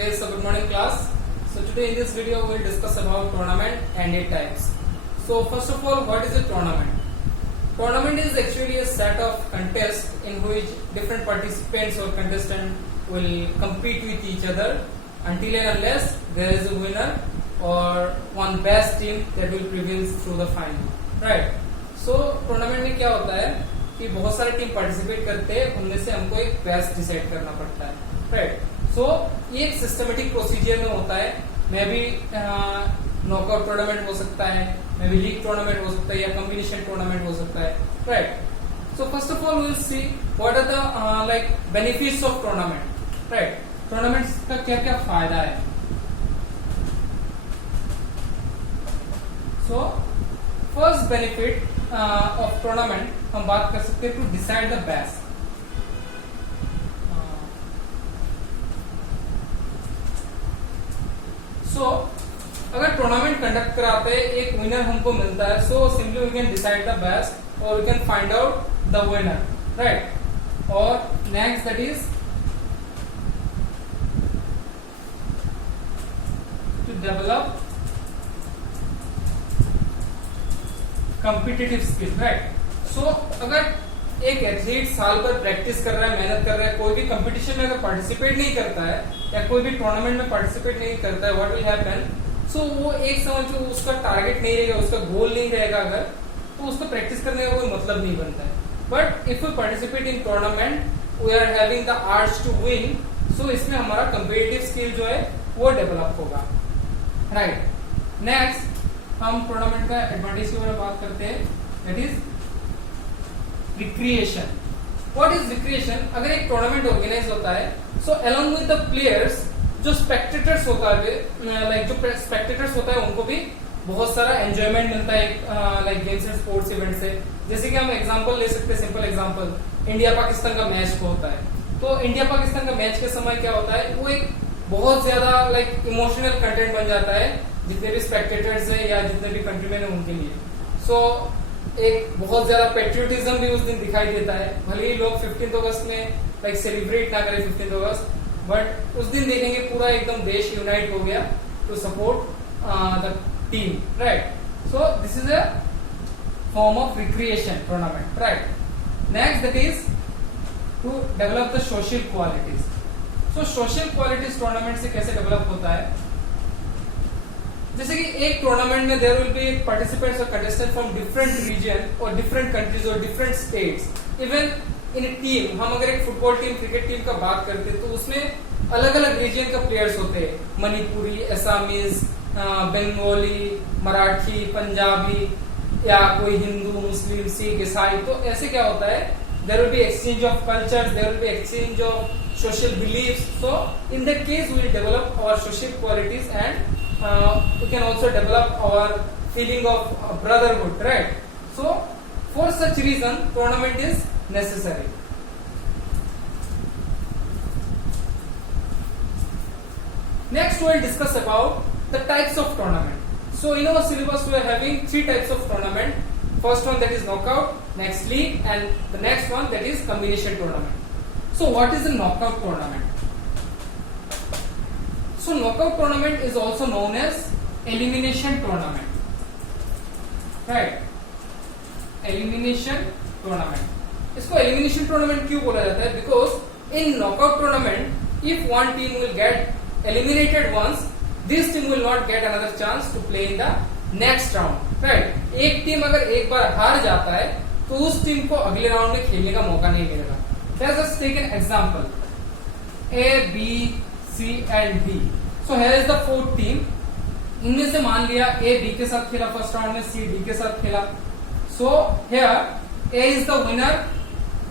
Okay, so good morning class. So today in this video we will discuss about tournament and its types. So first of all, what is a tournament? Tournament is actually a set of contests in which different participants or contestants will compete with each other until and unless there is a winner or one best team that will prevail through the final. Right? So tournament में क्या होता है कि बहुत सारे team participate करते हैं, उनमें से हमको एक बेस्ट डिसाइड करना पड़ता है. राइट? सो ये एक सिस्टमेटिक प्रोसीजर में होता है. मे भी नॉकआउट टूर्नामेंट हो सकता है, मे भी लीग टूर्नामेंट हो सकता है या कॉम्बिनेशन टूर्नामेंट हो सकता है. Right? So first of all we will see what are the like benefits of tournament. Right? Tournaments का क्या क्या फायदा है. So first benefit of tournament हम बात कर सकते हैं to decide the best. So अगर टूर्नामेंट कंडक्ट कराते हैं, एक विनर हमको मिलता है. So simply we can decide the best और we can find out the winner. Right? और next that is to develop competitive skill. Right? So अगर एक एथलीट साल भर प्रैक्टिस कर रहा है, मेहनत कर रहा है, कोई भी कंपटीशन में अगर पार्टिसिपेट नहीं करता है या कोई भी टूर्नामेंट में पार्टिसिपेट नहीं करता है, व्हाट विल हैपन. सो वो एक समझो उसका टारगेट नहीं रहेगा, उसका गोल नहीं रहेगा, अगर तो उसको प्रैक्टिस करने का कोई मतलब नहीं बनता है. But if you participate in tournament we are having the arts to win. So इसमें हमारा कंपेटिटिव स्किल जो है वो डेवलप होगा. राइट? नेक्स्ट हम टूर्नामेंट का एडवांटेज के बारे में बात करते हैं. That is recreation. What is recreation? अगर एक टूर्नामेंट ऑर्गेनाइज होता है, so along with the players जो स्पेक्टेटर्स होता है, लाइक जो स्पेक्टेटर्स होता है उनको भी बहुत सारा एंजॉयमेंट मिलता है like games and sports event से. जैसे कि हम एग्जांपल ले सकते हैं, सिंपल एग्जांपल, इंडिया पाकिस्तान का मैच होता है. तो इंडिया पाकिस्तान का मैच के समय क्या होता है, वो एक बहुत ज्यादा लाइक इमोशनल कंटेंट बन जाता है जितने भी स्पेक्टेटर्स है या जितने भी कंट्रीमैन है उनके लिए. सो एक बहुत ज्यादा पेट्रियोटिज्म भी उस दिन दिखाई देता है. भले ही लोग 15 अगस्त में लाइक सेलिब्रेट ना करें 15 अगस्त, बट उस दिन देखेंगे पूरा एकदम देश यूनाइट हो गया to support the team. Right? So this is a form of recreation tournament. Right? Next that is to develop the social qualities. So social qualities tournament से कैसे डेवलप होता है. जैसे कि एक टूर्नामेंट में देयर विल बी पार्टिसिपेंट्स और contestant from different reason और डिफरेंट कंट्रीज और different states. Even in team, हम अगर एक फुटबॉल टीम, क्रिकेट टीम का बात करते हैं तो उसमें अलग अलग रीजन का प्लेयर्स होते हैं. मणिपुरी, असमीज, बंगाली, मराठी, पंजाबी या कोई हिंदू, मुस्लिम, सिख, ईसाई. तो ऐसे क्या होता है, there will be exchange of cultures, there will be exchange of social beliefs. So in that case we will develop our social qualities and we can also develop our feeling of brotherhood. Right? So for such reason tournament is necessary. Next we will discuss about the types of tournament. So in our syllabus we are having 3 types of tournament. First one that is knockout, next league, and the next one that is combination tournament. So what is a knockout tournament? So knockout tournament is also known as elimination tournament. Right? Elimination tournament. इसको elimination tournament क्यों बोला जाता है? Because in knockout tournament, if one team will get eliminated once, this team will not get another chance to play in the next round. Right? एक team अगर एक बार हार जाता है तो उस टीम को अगले राउंड में खेलने का मौका नहीं मिलेगा. Let us take an example. A, B, C and D. So here is the 4th team. इनमें से मान लिया A B के साथ खेला फर्स्ट राउंड में, C D के साथ खेला. So here A is the winner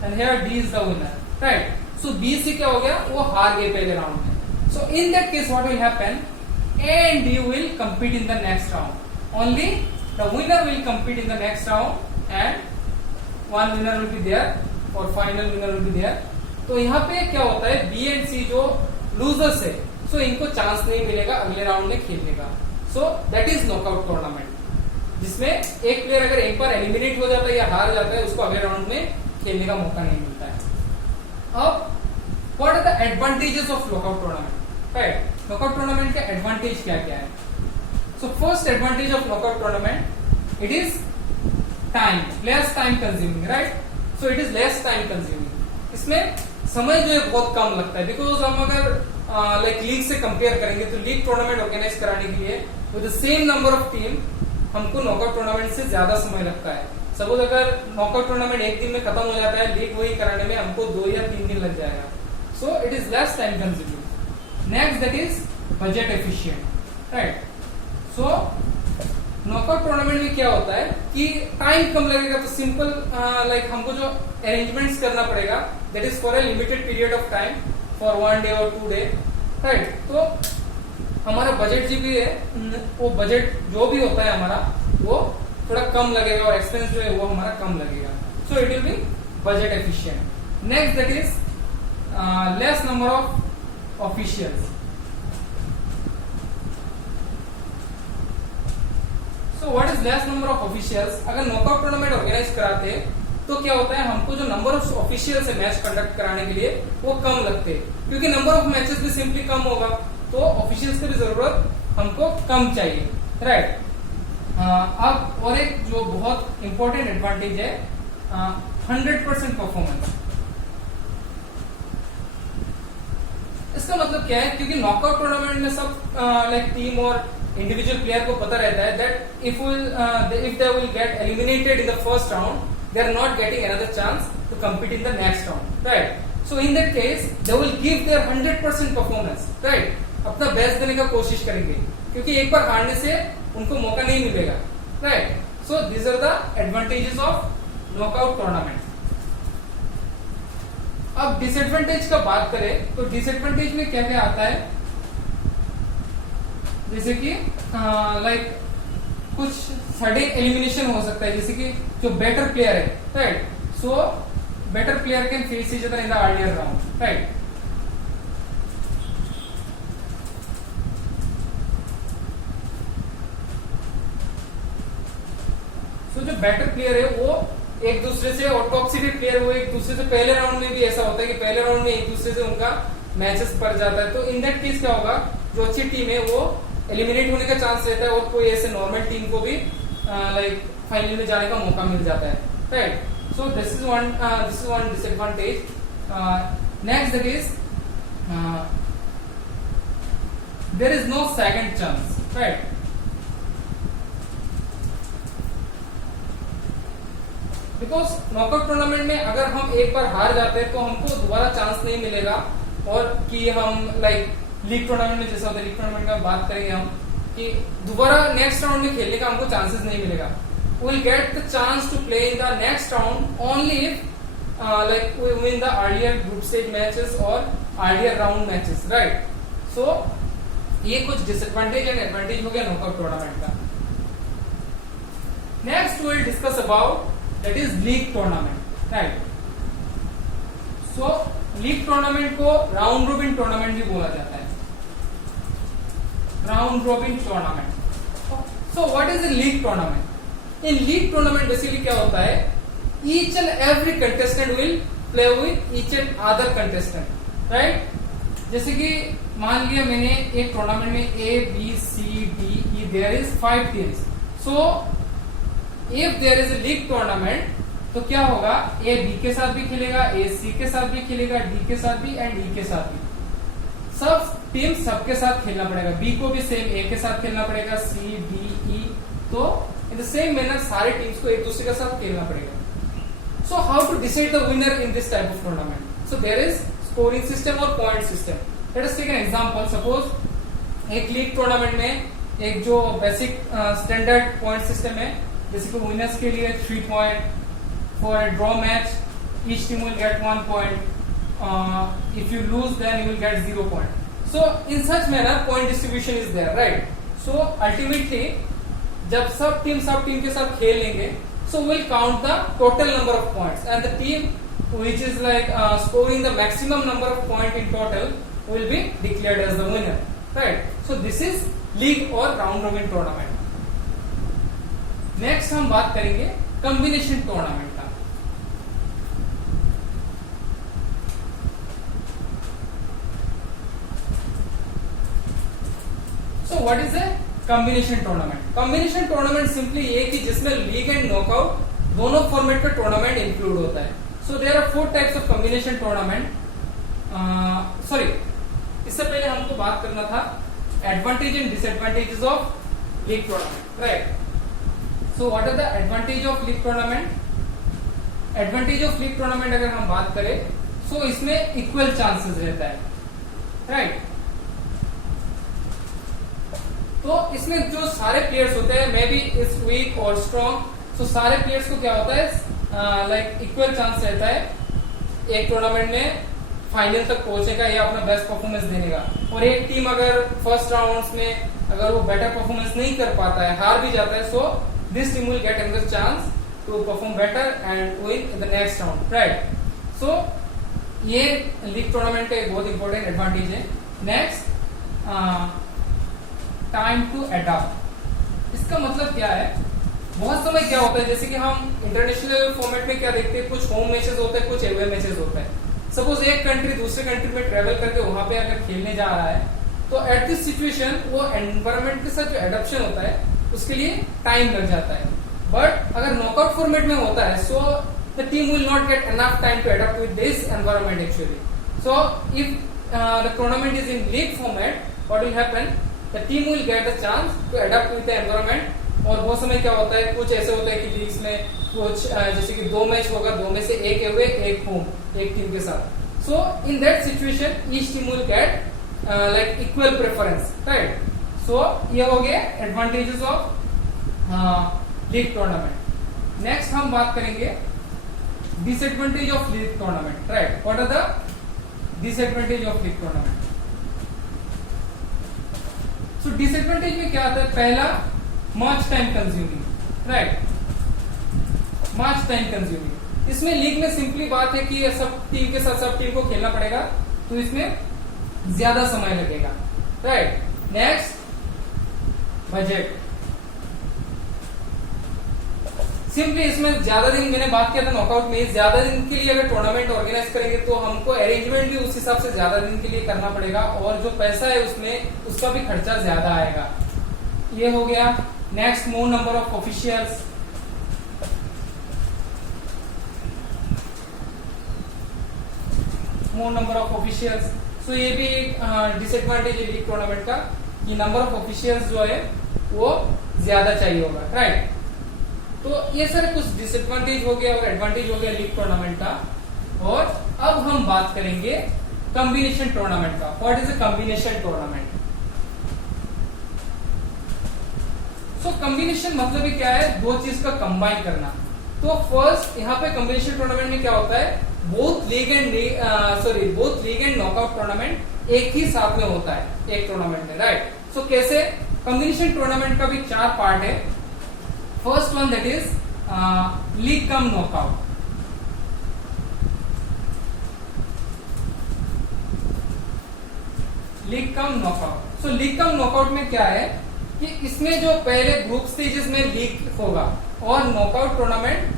and here D is the winner. Right? So B C क्या हो गया, वो हार गए पहले राउंड में. So in that case what will happen? A and D will compete in the next round. Only the winner will compete in the next round and one winner will be there और final winner will be there. तो यहाँ पे क्या होता है, B and सी जो losers है, सो इनको चांस नहीं मिलेगा अगले राउंड में खेलने का. सो दैट इज नॉकआउट टूर्नामेंट, जिसमें एक प्लेयर अगर एक बार एलिमिनेट हो जाता है या हार जाता है, उसको अगले राउंड में खेलने का मौका नहीं मिलता है. अब what are the advantages of knockout tournament. Right. Knockout tournament का एडवांटेज क्या क्या है? So first advantage of knockout tournament, it is time, less time consuming, right. So it is less time consuming. इसमें समय जो है बहुत कम लगता है, बिकॉज हम अगर लाइक लीग से कंपेयर करेंगे तो लीग टूर्नामेंट ऑर्गेनाइज कराने के लिए with the same number of team हमको नॉकआउट टूर्नामेंट से ज्यादा समय लगता है। सपोज अगर नॉकआउट टूर्नामेंट एक दिन में खत्म हो जाता है, लीग वही कराने में हमको 2 या 3 दिन लग जाएगा। सो it is less time consuming. Next that is budget efficient, right. So knockout tournament में क्या होता है कि टाइम कम लगेगा, तो सिंपल लाइक हमको जो अरेंजमेंट्स करना पड़ेगा that is for a limited period of time, for 1 day और 2 डे, राइट। तो हमारा बजट जो भी है, वो बजट जो भी होता है हमारा वो थोड़ा कम लगेगा और एक्सपेंस जो है वो हमारा कम लगेगा। So it will B budget efficient. Next that is less number of officials. So what is less number of officials? अगर नॉकआउट टूर्नामेंट ऑर्गेनाइज कराते तो क्या होता है, हमको जो नंबर ऑफ ऑफिशियल्स है मैच कंडक्ट कराने के लिए वो कम लगते हैं, क्योंकि नंबर ऑफ मैचेस भी सिंपली कम होगा, तो ऑफिशियल्स की भी जरूरत हमको कम चाहिए, राइट। अब और एक जो बहुत इंपॉर्टेंट एडवांटेज है 100% परफॉर्मेंस। इसका मतलब क्या है, क्योंकि नॉकआउट टूर्नामेंट में सब लाइक टीम और इंडिविजुअल प्लेयर को पता रहता है that if they will get eliminated in the first round, they are not getting another chance to compete in the next round, right? So in that case they will give their 100% performance, right? अपना best देने का कोशिश करेंगे, क्योंकि एक बार हारने से उनको मौका नहीं मिलेगा, right? So these are the advantages of knockout tournament. अब डिसएडवांटेज का बात करें तो डिसएडवांटेज में क्या क्या आता है, जैसे कि लाइक कुछ सडन एलिमिनेशन हो सकता है, जैसे कि जो बेटर प्लेयर है, right. So better player can face each other in the earlier round, right. So जो बेटर प्लेयर है वो एक दूसरे से, और टॉप सीडेड प्लेयर वो एक दूसरे से, पहले राउंड में भी ऐसा होता है कि पहले राउंड में एक दूसरे से उनका मैचेस पड़ जाता है, तो इन दैट केस क्या होगा, जो अच्छी टीम है वो एलिमिनेट होने का चांस रहता है, और कोई ऐसे नॉर्मल टीम को भी लाइक फाइनल में जाने का मौका मिल जाता है, right. So this is one disadvantage. Next that is there is no second chance, right. Because knockout tournament में अगर हम एक बार हार जाते हैं तो हमको दोबारा चांस नहीं मिलेगा, और कि हम लाइक लीग टूर्नामेंट में जैसा होता है, लीग टूर्नामेंट में बात करेंगे हम कि दोबारा नेक्स्ट राउंड में खेलने का हमको चांसेस नहीं मिलेगा। We will get the chance to play in the next round only if like we win the earlier group stage matches और earlier round matches, right. So ये कुछ डिसएडवांटेज एंड एडवांटेज हो गया नॉकआउट टूर्नामेंट का। Next we will discuss about that is league tournament, right. So league tournament को round robin tournament भी बोला जाता है, round robin tournament. So what is a league tournament? In league tournament basically क्या होता है, each and every contestant will play with each and other contestant, right. जैसे कि मान लिया मैंने एक टूर्नामेंट में A B C D E, there is 5 teams. So if there is a league tournament तो क्या होगा, ए बी के साथ भी खेलेगा, ए सी के साथ भी खेलेगा, डी के साथ भी एंड ई के साथ भी, सब टीम सबके साथ खेलना पड़ेगा। बी को भी सेम ए के साथ खेलना पड़ेगा, सी डी ई, तो इन द सेम मैनर सारे टीम्स को एक दूसरे के साथ खेलना पड़ेगा। So how to decide the winner in this type of tournament? So there is scoring system और point system. Let us take an example. Suppose एक लीग टूर्नामेंट में एक जो बेसिक स्टैंडर्ड पॉइंट सिस्टम है, जैसे कि विनर्स के लिए 3 point, for a draw match each team will get 1 point, if you lose then you will get 0 point. So in such manner point distribution is there, right? So ultimately जब सब team के साथ खेलेंगे, so we'll count the total number of points and the team which is like scoring the maximum number of point in total will be declared as the winner, right? So this is league or round robin tournament. Next हम बात करेंगे combination tournament। So what is a combination tournament? Combination tournament simply ये कि जिसमें league and knockout दोनों format का tournament include होता है. So there are 4 types of combination tournament. Sorry, इससे पहले हमको बात करना था advantage and disadvantages of league tournament, right? So what are the advantage of league tournament? Advantage of league tournament अगर हम बात करें सो इसमें इक्वल चांसेस रहता है, राइट? तो इसमें जो सारे प्लेयर्स होते हैं, मे बी इज वीक और स्ट्रॉन्ग, तो सारे प्लेयर्स को क्या होता है लाइक इक्वल चांस रहता है एक टूर्नामेंट में फाइनल तक पहुंचने का या अपना बेस्ट परफॉर्मेंस देने का. और एक टीम अगर फर्स्ट राउंड्स में अगर वो बेटर परफॉर्मेंस नहीं कर पाता है, हार भी जाता है, so this team will get another chance to perform better and win in the next round, right? So ये लीग टूर्नामेंट का एक बहुत इंपॉर्टेंट एडवांटेज है. Next, time to adopt. इसका मतलब क्या है? बहुत समय क्या होता है, जैसे कि हम इंटरनेशनल फॉर्मेट में क्या देखते हैं, कुछ होम मैचेस होते हैं, कुछ अवे मैचेस होते हैं. सपोज एक कंट्री दूसरे कंट्री में ट्रेवल करके वहां पे अगर खेलने जा रहा है, तो एट दिस सिचुएशन वो एनवायरमेंट के साथ जो एडॉप्शन होता है उसके लिए टाइम लग जाता है. बट अगर नॉकआउट फॉर्मेट में होता है, so the team will not get enough time to adopt with this environment actually. So if the tournament is in league format, what will happen, the team will get the chance to adopt with the environment. और बहुत समय क्या होता है, कुछ ऐसे होता है कि लीग्स में कुछ जैसे कि 2 मैच होगा, 2 में से एक अवे एक होम एक टीम के साथ. So in that situation each team will get like equal preference, right? So ये हो गया advantages of league tournament. Next हम बात करेंगे disadvantage of league tournament, right? What are the disadvantage of league tournament? So disadvantage में क्या आता है? पहला, much time consuming, right? Much time consuming. इसमें लीग में सिंपली बात है कि सब टीम के साथ सब टीम को खेलना पड़ेगा, तो इसमें ज्यादा समय लगेगा, राइट? Next, budget. सिंपली इसमें ज्यादा दिन, मैंने बात किया था नॉकआउट में, ज्यादा दिन के लिए अगर टूर्नामेंट ऑर्गेनाइज करेंगे तो हमको अरेंजमेंट भी उस हिसाब से ज्यादा दिन के लिए करना पड़ेगा, और जो पैसा है उसमें उसका भी खर्चा ज्यादा आएगा. ये हो गया. Next, more number of officials. More number of officials. So ये भी एक डिसएडवांटेज है लीग टूर्नामेंट का, कि नंबर ऑफ ऑफिशियल्स जो है वो ज्यादा चाहिए होगा, राइट? तो ये सारे कुछ डिसएडवांटेज हो गया और एडवांटेज हो गया लीग टूर्नामेंट का. और अब हम बात करेंगे कॉम्बिनेशन टूर्नामेंट का. What is a combination tournament? So combination मतलब ही क्या है? दो चीज का कंबाइन करना. तो फर्स्ट यहाँ पे कॉम्बिनेशन टूर्नामेंट में क्या होता है, both league and knockout tournament एक ही साथ में होता है एक टूर्नामेंट में, राइट? सो कैसे? कॉम्बिनेशन टूर्नामेंट का भी 4 पार्ट है. First one that is league come knockout. League cum knockout. So league cum knockout में क्या है कि इसमें जो पहले ग्रुप स्टेजेस में लीग होगा और नॉकआउट टूर्नामेंट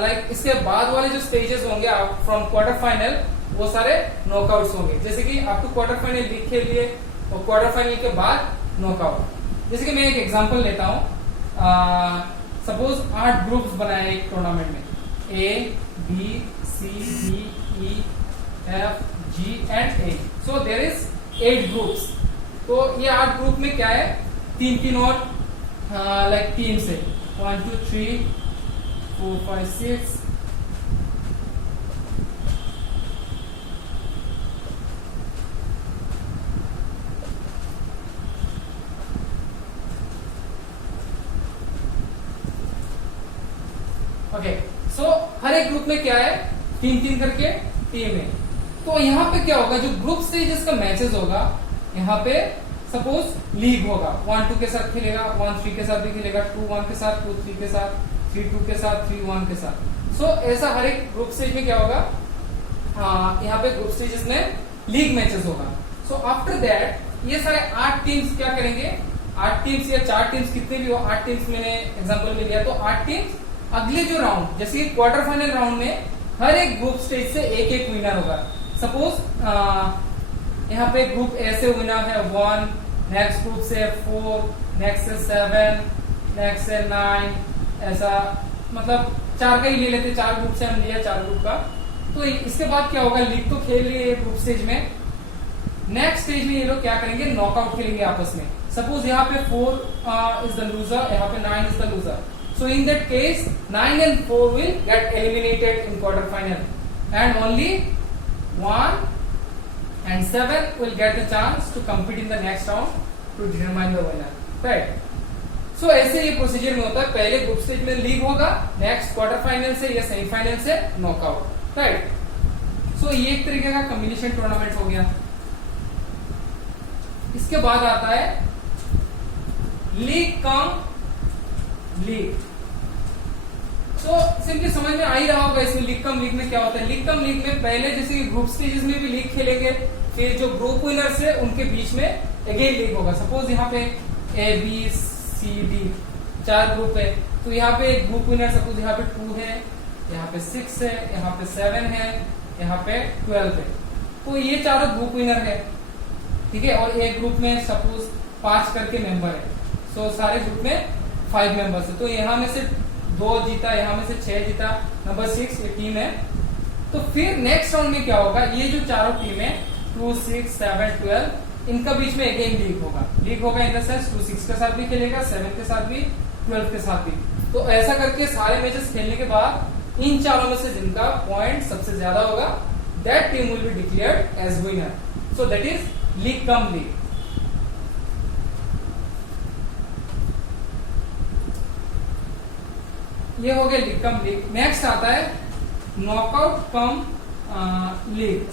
लाइक इसके बाद वाले जो स्टेजेस होंगे फ्रॉम क्वार्टर फाइनल, वो सारे नॉकआउट्स होंगे. जैसे कि आपको क्वार्टर फाइनल लीग खेल लिए और क्वार्टर फाइनल के बाद नॉकआउट. जैसे कि मैं एक एग्जांपल लेता हूं. सपोज 8 ग्रुप्स बनाए एक टूर्नामेंट में, A, B, C, D, E, F, G and A. So there is 8 groups. तो ये 8 ग्रुप में क्या है, 3-3 और लाइक टीम से 1 2 3 4 5 6 ओके. सो हर एक ग्रुप में क्या है, 3-3 करके टीम है. तो यहाँ पे क्या होगा, जो ग्रुप स्टेजेस का मैचेस होगा, यहाँ पे सपोज लीग होगा, 1-2 के साथ खेलेगा, 1-3 के साथ भी खेलेगा, 2-1 के साथ, 2-3 के साथ, 3-2 के साथ, 3-1 के साथ. सो ऐसा हर एक ग्रुप स्टेज में क्या होगा, यहाँ पे ग्रुप स्टेजेस में लीग मैचेस होगा. सो आफ्टर दैट ये सारे 8 टीम्स क्या करेंगे, 8 टीम्स या 4 टीम्स कितने भी हो, 8 टीम्स मैंने एग्जांपल में लिया, तो 8 टीम्स अगले जो राउंड, जैसे क्वार्टर फाइनल राउंड में हर एक ग्रुप स्टेज से एक एक विनर होगा. सपोज यहाँ पे ग्रुप ए से विनर है 1, नेक्स्ट ग्रुप से 4, नेक्स्ट से 7, नेक्स्ट से 9, ऐसा मतलब 4 का ही ले लेते, 4 ग्रुप से हम लिया 4 ग्रुप का। तो इसके बाद क्या होगा, लीग तो खेल लिए ग्रुप स्टेज में, नेक्स्ट स्टेज में ये लोग क्या करेंगे, नॉकआउट खेलेंगे आपस में। सपोज यहाँ पे 4 इज द लूजर, यहाँ पे 9 is the loser, so in that case 9 and 4 will get eliminated in quarter final and only 1 and 7 will get the chance to compete in the next round to determine the winner, right? सो ऐसे ये procedure में होता है, पहले group stage में league होगा, next quarter final से या सेमीफाइनल से नॉकआउट, राइट? सो ये एक तरीके का कॉम्बिनेशन टूर्नामेंट हो गया। इसके बाद आता है league cum league. So simply समझ में आ ही रहा होगा इसमें लीग कम लीग में क्या होता है। लीग कम लीग में पहले जैसे ग्रुप स्टेजेस में भी लीग खेलेंगे, फिर जो ग्रुप विनर्स है उनके बीच में अगेन लीग होगा। सपोज यहाँ पे A B C D 4 group है, तो यहाँ पे ग्रुप विनर सपोज यहाँ पे 2 है, यहाँ पे 6 है, यहाँ पे 7 है, यहाँ पे 12 है, तो ये चारों ग्रुप विनर है, ठीक है। और एक ग्रुप में सपोज 5 करके मेंबर है, सो सारे ग्रुप में 5 मेंबर्स है, तो यहाँ में से 2 जीता, यहाँ में से 6 जीता, नंबर 6 ये टीम है। तो फिर नेक्स्ट राउंड में क्या होगा, ये जो चारों टीम है 2, 6, 7, 12 इनका बीच में अगेन लीग होगा। लीग होगा इन द सेंस 2, 6 के साथ भी खेलेगा, 7 के साथ भी, 12 के साथ भी। तो ऐसा करके सारे मैचेस खेलने के बाद इन चारों में से जिनका पॉइंट सबसे ज्यादा होगा, that team will be declared as winner. So that is league cum league. ये हो गया लीग कम लीग। नेक्स्ट आता है knockout cum league.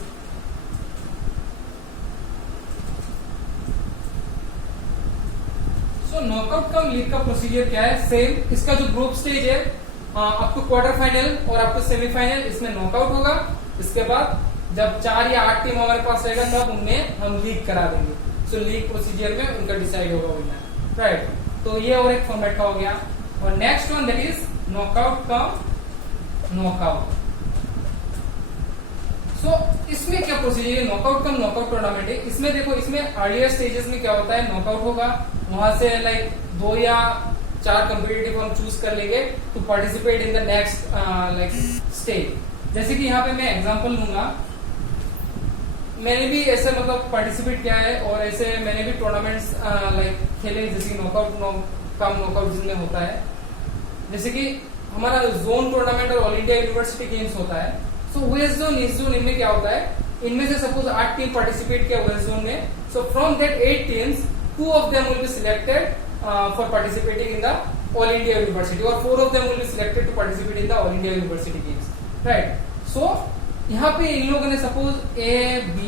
So knockout cum league का प्रोसीजर क्या है, सेम। इसका जो ग्रुप स्टेज है आपको क्वार्टर फाइनल और आपको सेमीफाइनल, इसमें नॉकआउट होगा। इसके बाद जब 4 या 8 टीम हमारे पास रहेगा तब उनमें हम लीग करा देंगे। सो लीग प्रोसीजर में उनका डिसाइड होगा विनर, राइट। तो ये और एक फॉर्मेट का हो गया। और next one that is knockout cum knockout. So इसमें क्या प्रोसीजर है, नॉकआउट कम नॉकआउट टूर्नामेंट है। इसमें देखो, इसमें अर्लियर स्टेजेस में क्या होता है, नॉकआउट होगा, वहां से लाइक 2 या 4 कम्पिटिटिव हम चूज कर लेंगे to participate in the next like stage. जैसे कि यहाँ पे मैं एग्जांपल लूंगा, मैंने भी ऐसे मतलब पार्टिसिपेट किया है और ऐसे मैंने भी टूर्नामेंट्स लाइक खेले, जैसे नॉकआउट कम नॉकआउट जिनमें होता है। जैसे कि हमारा जोन टूर्नामेंट और ऑल इंडिया यूनिवर्सिटी गेम्स होता है। सो वेस्ट जोन, ईस्ट जोन, इनमें क्या होता है, इनमें से सपोज 8 टीम पार्टिसिपेट किया वेस्ट जोन में। So from that 8 teams 2 of them will be selected for participating in the all India University, or 4 of them will be selected to participate in the all India University games, right? So यहाँ पे इन लोगों ने suppose A, B,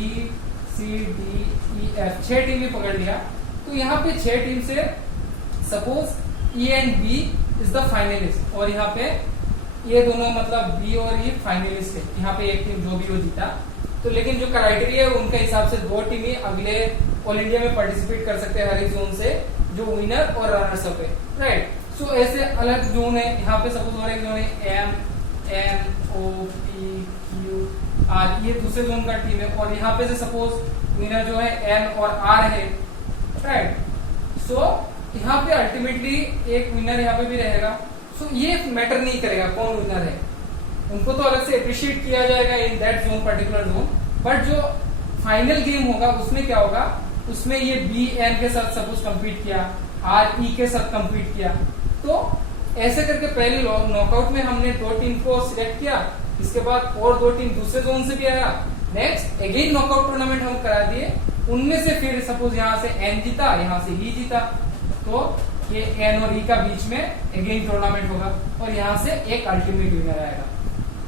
C, D, E, F 6 team भी पकड़ लिया। तो यहाँ पे 6 टीम से suppose E and B is the finalist, और यहाँ पे ये दोनों मतलब B और E फाइनलिस्ट है। यहाँ पे एक टीम जो भी वो जीता। तो लेकिन जो क्राइटेरिया है उनके हिसाब से 2 टीमें अगले ऑल इंडिया में पार्टिसिपेट कर सकते हैं हर एक जोन से, जो विनर और रनर्स अप है, राइट। सो ऐसे अलग जोन है। यहाँ पे सपोज और एक जोन है M, N, O, P, Q, R, ये दूसरे जोन का टीम है। और यहाँ पे से सपोज विनर जो है N और R है, राइट। सो यहाँ पे अल्टीमेटली एक विनर यहाँ पे भी रहेगा। सो ये मैटर नहीं करेगा कौन विनर है, उनको तो अलग से अप्रिशिएट किया जाएगा in that zone, particular zone. But जो फाइनल गेम होगा उसमें क्या होगा, उसमें ये बी एन के साथ सपोज कंपीट किया, आर ई के साथ कंपीट किया। तो ऐसे करके पहले नॉकआउट में हमने 2 टीम को सिलेक्ट किया, इसके बाद और 2 टीम दूसरे जोन से भी आया। नेक्स्ट अगेन नॉकआउट टूर्नामेंट हम करा दिए, उनमें से फिर सपोज यहाँ से एन जीता, यहाँ से ई जीता, तो ये एन और ई का बीच में अगेन टूर्नामेंट होगा और यहाँ से एक अल्टीमेट विनर आएगा।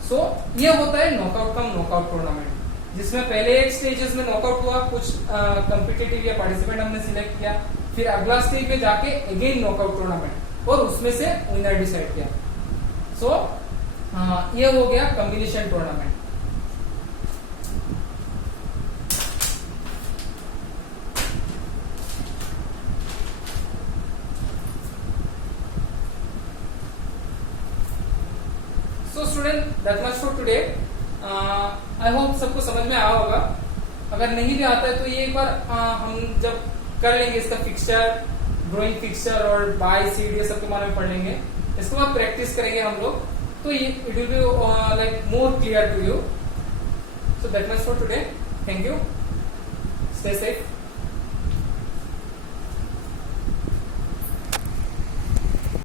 सो ये होता है नॉकआउट कम नॉकआउट टूर्नामेंट, जिसमें पहले एक स्टेजेस में नॉकआउट हुआ, कुछ कॉम्पिटिटिव या पार्टिसिपेंट हमने सिलेक्ट किया, फिर अगला स्टेज में जाके अगेन नॉकआउट टूर्नामेंट और उसमें से विनर डिसाइड किया। सो ये हो गया combination tournament. So student, that much for today. I hope सबको समझ में आया होगा। अगर नहीं भी आता है तो ये एक बार हम जब कर लेंगे इसका फिक्सचर, ड्राइंग फिक्सचर और बाय सीड ये सब के बारे में पढ़ लेंगे। इसके बाद प्रैक्टिस करेंगे हम लोग, तो ये it will be like more clear to you. So that much for today, thank you, stay safe.